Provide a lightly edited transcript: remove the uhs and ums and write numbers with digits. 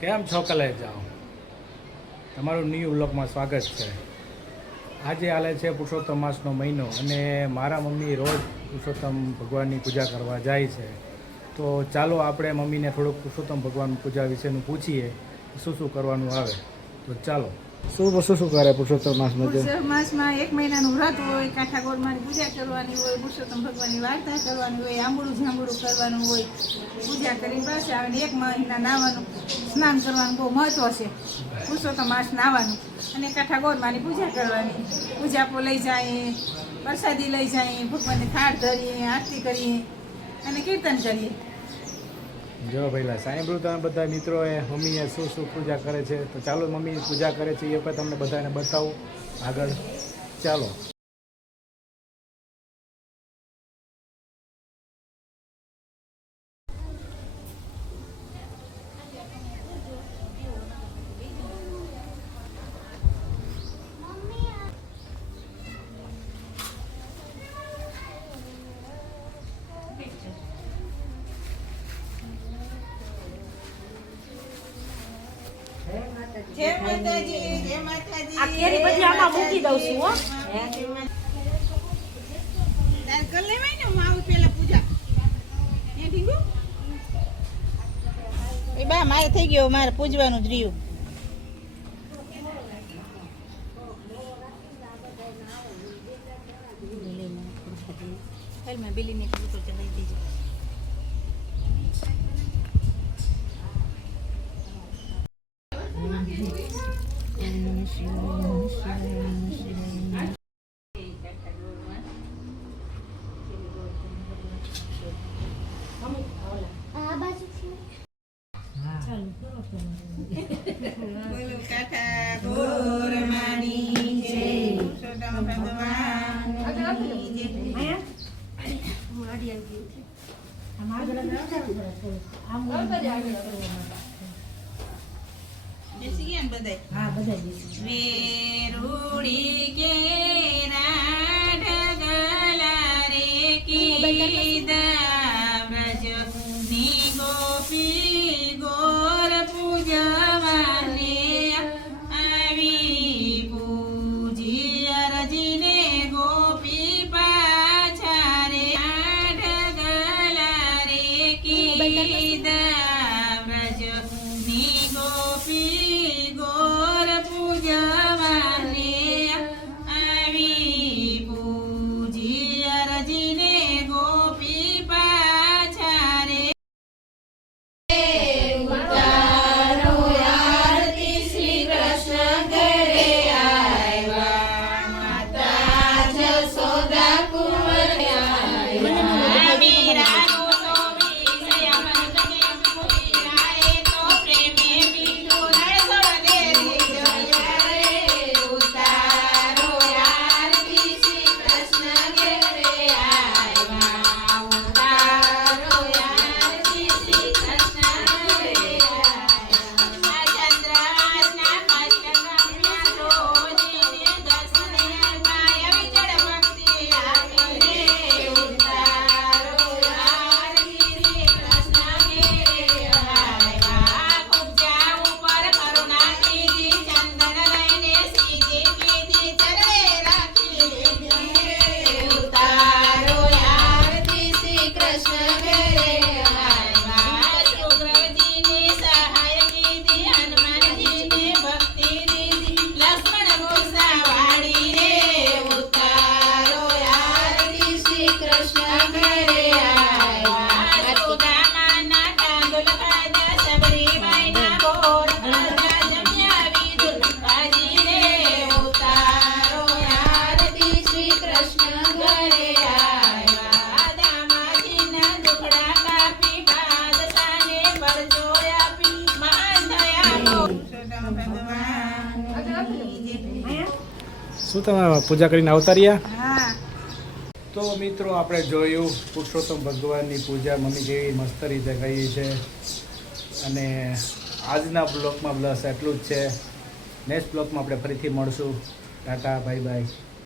કેમ છો કલે જાઓ? તમારું ન્યૂ વ્લોગમાં સ્વાગત છે. આજે હાલે છે પુરુષોત્તમ માસનો મહિનો અને મારા મમ્મી રોજ પુરુષોત્તમ ભગવાનની પૂજા કરવા જાય છે. તો ચાલો આપણે મમ્મીને થોડુંક પુરુષોત્તમ ભગવાન પૂજા વિશેનું પૂછીએ શું શું કરવાનું આવે. તો ચાલો. શું કરે પુરુષોત્તમ માસમાં? પુરુષોત્તમ માસમાં 1 મહિનાનું વ્રત હોય, કાંઠા ગોળમાંની પૂજા કરવાની હોય, પુરુષોત્તમ ભગવાનની વાર્તા કરવાની હોય, આંબળું જાંબળું કરવાનું હોય, પૂજા કરી બસ આવે 1 મહિના નાવાનું સ્નાન કરવાનું બહુ મહત્વ છે. પુરુષોત્તમ માસ નાવાનું અને કાંઠા ગોળમાંની પૂજા કરવાની. પૂજાપો લઈ જાય, પ્રસાદી લઈ જાય, ભગવાનને થાળ ધરીએ, આરતી કરીએ અને કીર્તન કરીએ. જો પહેલાં સાંભળ્યું તમે બધા મિત્રોએ મમ્મીએ શું શું પૂજા કરે છે. તો ચાલો મમ્મી પૂજા કરે છે એ પણ તમને બધાને બતાવું આગળ. ચાલો. જય માતાજી, જય માતાજી. આ કેરી બધી આમાં મૂકી દઉં છું હો. તાર કર લેવાય ને, હું આવું પેલા પૂજા. હે ઢીંગુ? એ બા મારે થઈ ગયો, મારે પૂજવાનું જ રહ્યું. હાલમાં બેલીને કબૂતર ચલાવી દેજો. બોલો કાકા ગોરમાની જય, પુરુષોત્તમ ભગવાનની જય. બેસી ગયા ને બધાય? હા, બધા બેસી. વેરુડી કેરા ઢગલા રે કીધા વ્રજની ગોપી ગોર પૂજવાને આવી. પૂજી અરજીને ગોપી પાછા રે ઢગલા રે કીધા વ્રજની ગોપી ગોર પૂજવાને આવી. પૂજી અરજીને ગોપી પાછા રે. ઉતારો આરતી શ્રી કૃષ્ણ ઘરે આવ્યા, માતા જશોદા કુંવર આવ્યા. વીરાનું તો વિષય અમૃત કેમ ભૂલ્યા, એ તો પ્રેમે પીધું રણછોડ દેરી જોયા રે. ઉતારો આરતી શ્રી કૃષ્ણ ઘરે આવ્યા, ઉતારો આરતી શ્રી કૃષ્ણ ઘરે આવ્યા. ચંદ્રવાસના પશ્ચિમના રોજીને દર્શને પાય વિજળ ભક્તિ આપી રે. ઉતારો આરતી શ્રી કૃષ્ણ ઘરે આવ્યા. કુબજા ઉપર કરુણા કીધી, ચંદન લઈને સીધી કીધી, ચરણે રાખી લીધી રે. ઉતારો આરતી શ્રી કૃષ્ણ ઘરે આવ્યા. સુગ્રીવજીની સહાય કીધી, હનુમાનજીની ભક્તિ દીધી, લક્ષ્મણ ગુસ્સાવાળી રે. ઉતારો આરતી શ્રી કૃષ્ણ ઘરે આવ્યા. સુદામાના તાંદુલ ખાધા, સબરીબાઈના બોર ખાધા, જમ્યા વિધુલકાજી રે. ઉતારો આરતી શ્રી કૃષ્ણ ઘરે આવ્યા. દામાજીના દુખડા કાપી, બાદશાહને બળજો આપી, મહાન થયા પુરુષોત્તમ ભગવાનની જય. શું તમે પૂજા કરીને આવતા રહ્યા? હા. તો મિત્રો આપણે જોયું પુરુષોત્તમ ભગવાનની પૂજા મમ્મી કેવી મસ્ત રીતે કરી છે. અને આજના બ્લોગમાં બસ એટલું જ છે. નેક્સ્ટ બ્લોગમાં આપણે ફરીથી મળશું. Tata, bye bye.